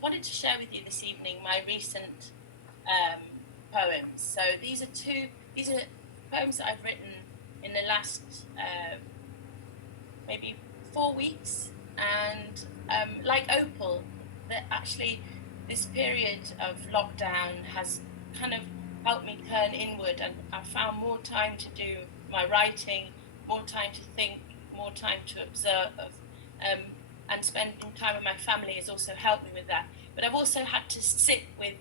wanted to share with you this evening my recent poems. So these are poems that I've written in the last maybe 4 weeks, and like Opal, that actually this period of lockdown has kind of helped me turn inward, and I found more time to do my writing, more time to think, more time to observe, and spending time with my family has also helped me with that. But I've also had to sit with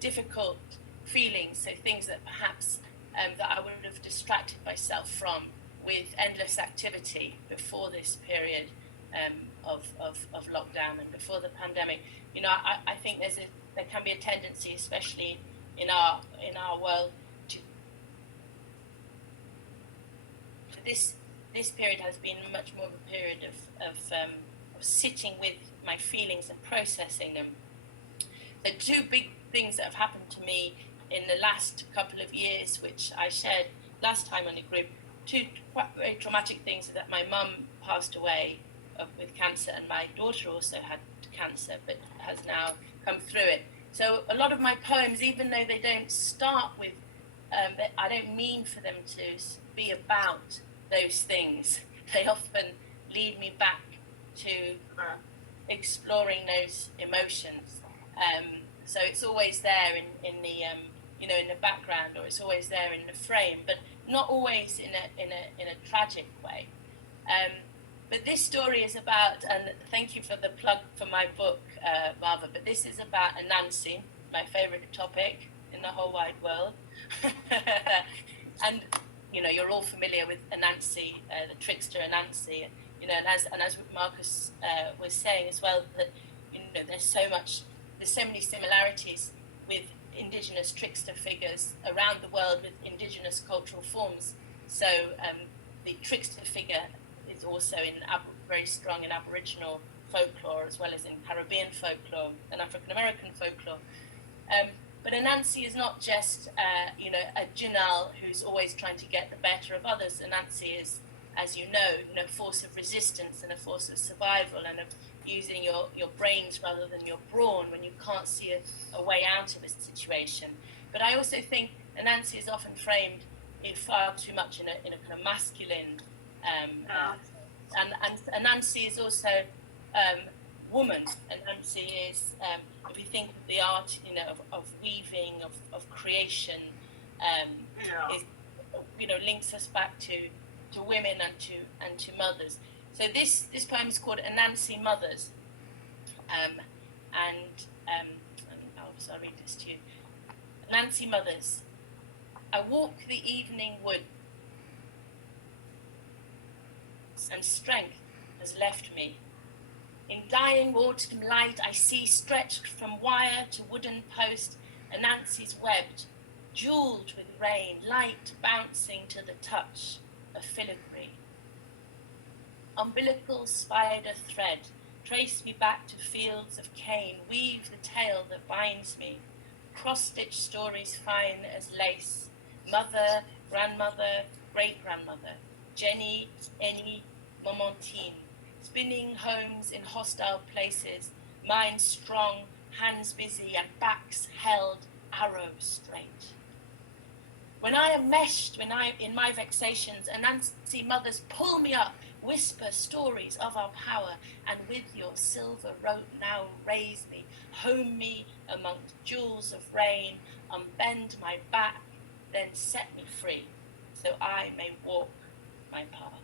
difficult feelings, so things that perhaps that I would have distracted myself from with endless activity before this period of lockdown and before the pandemic. You know, I think there can be a tendency, especially in our world, to this period has been much more of a period of sitting with my feelings and processing them. The two big things that have happened to me in the last couple of years, which I shared last time on the group, two quite very traumatic things, that my mum passed away with cancer, and my daughter also had cancer but has now come through it. So a lot of my poems, even though they don't start with, I don't mean for them to be about those things, they often lead me back to exploring those emotions. So it's always there in the in the background, or it's always there in the frame, but not always in a tragic way. But this story is about, and thank you for the plug for my book, Marva, but this is about Anansi, my favorite topic in the whole wide world. And you're all familiar with Anansi, the trickster Anansi, and as Marcus was saying as well, that there's so many similarities with indigenous trickster figures around the world, with indigenous cultural forms. So the trickster figure is also very strong in Aboriginal folklore, as well as in Caribbean folklore and African American folklore. But Anansi is not just a jinal who's always trying to get the better of others. Anansi is, as you know, a force of resistance and a force of survival, and of using your brains rather than your brawn when you can't see a way out of a situation. But I also think Anansi is often framed far too much in a kind of masculine, and Anansi is also woman. Anansi is, if you think of the art, of weaving, of creation, is, links us back to women and to mothers. So this poem is called Anansi Mothers, and I'll read this to you. Anansi Mothers. I walk the evening wood, and strength has left me. In dying autumn light, I see stretched from wire to wooden post, Anansi's webbed, jewelled with rain, light bouncing to the touch of filigree. Umbilical spider thread, trace me back to fields of cane, weave the tale that binds me, cross-stitch stories fine as lace, mother, grandmother, great-grandmother, Jenny, Annie, Momontine, spinning homes in hostile places, minds strong, hands busy, and backs held arrow straight. When I am meshed, in my vexations, Anansi mothers pull me up, whisper stories of our power, and with your silver rope now raise me, home me amongst jewels of rain, unbend my back, then set me free, so I may walk my path.